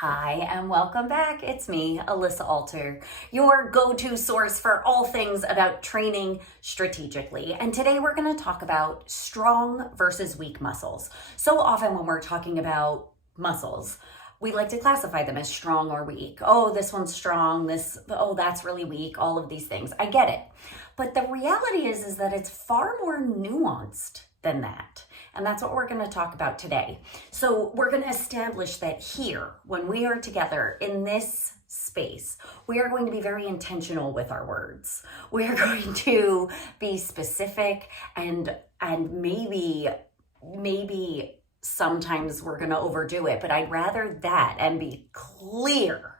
Hi, and welcome back. It's me, Alissa Alter, your go-to source for all things about training strategically. And today we're going to talk about strong versus weak muscles. So often when we're talking about muscles, we like to classify them as strong or weak. Oh, this one's strong, that's really weak, all of these things. I get it. But the reality is that it's far more nuanced than that. And that's what we're going to talk about today. So we're going to establish that here, when we are together in this space, we are going to be very intentional with our words. We are going to be specific and maybe sometimes we're going to overdo it, but I'd rather that and be clear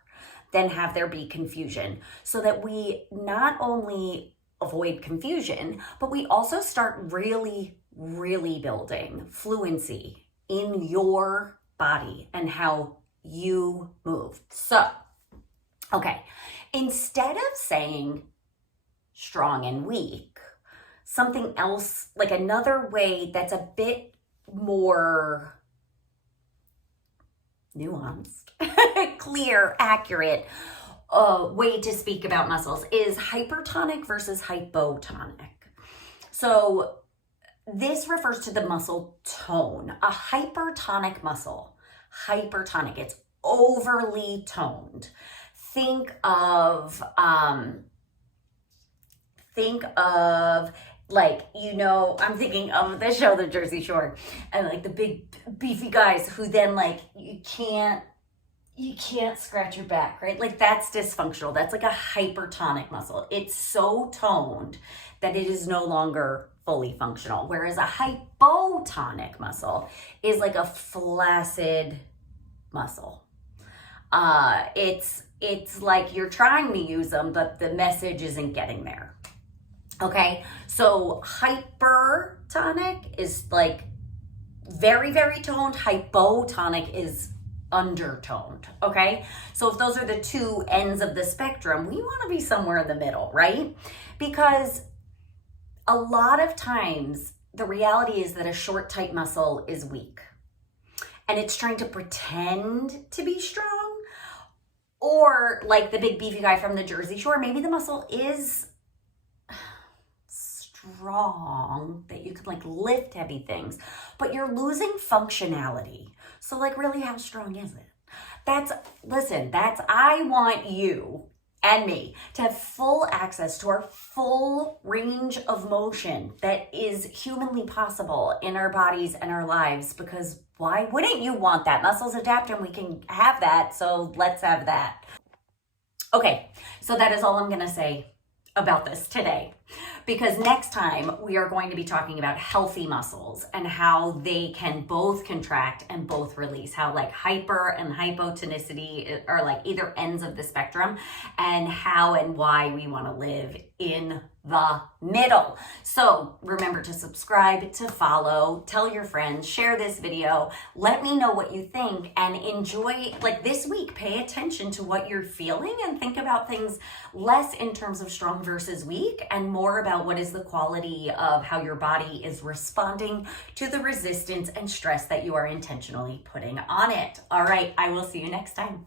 than have there be confusion, so that we not only avoid confusion, but we also start really building fluency in your body and how you move. So, okay, instead of saying strong and weak, something else, like another way that's a bit more nuanced, clear, accurate way to speak about muscles is hypertonic versus hypotonic. So this refers to the muscle tone. A hypertonic muscle, it's overly toned. Think of like, I'm thinking of the show, The Jersey Shore, and like the big beefy guys who then like, you can't scratch your back, right? Like that's dysfunctional. That's like a hypertonic muscle. It's so toned that it is no longer fully functional. Whereas a hypotonic muscle is like a flaccid muscle. It's like you're trying to use them, but the message isn't getting there. Okay, so hypertonic is like very toned. Hypotonic is undertoned. Okay, so if those are the two ends of the spectrum, we want to be somewhere in the middle, right? Because a lot of times the reality is that a short, tight muscle is weak and it's trying to pretend to be strong. Or like the big beefy guy from the Jersey Shore, maybe the muscle is strong that you can like lift heavy things, but you're losing functionality. So like, really, how strong is it? I want you and me to have full access to our full range of motion that is humanly possible in our bodies and our lives, because why wouldn't you want that? Muscles adapt and we can have that, so let's have that. Okay, so that is all I'm gonna say about this today, because next time we are going to be talking about healthy muscles and how they can both contract and both release, how like hyper and hypotonicity are like either ends of the spectrum, and how and why we want to live in the middle. So remember to subscribe, to follow, tell your friends, share this video, let me know what you think, and enjoy, like this week, pay attention to what you're feeling and think about things less in terms of strong versus weak and more about what is the quality of how your body is responding to the resistance and stress that you are intentionally putting on it. All right, I will see you next time.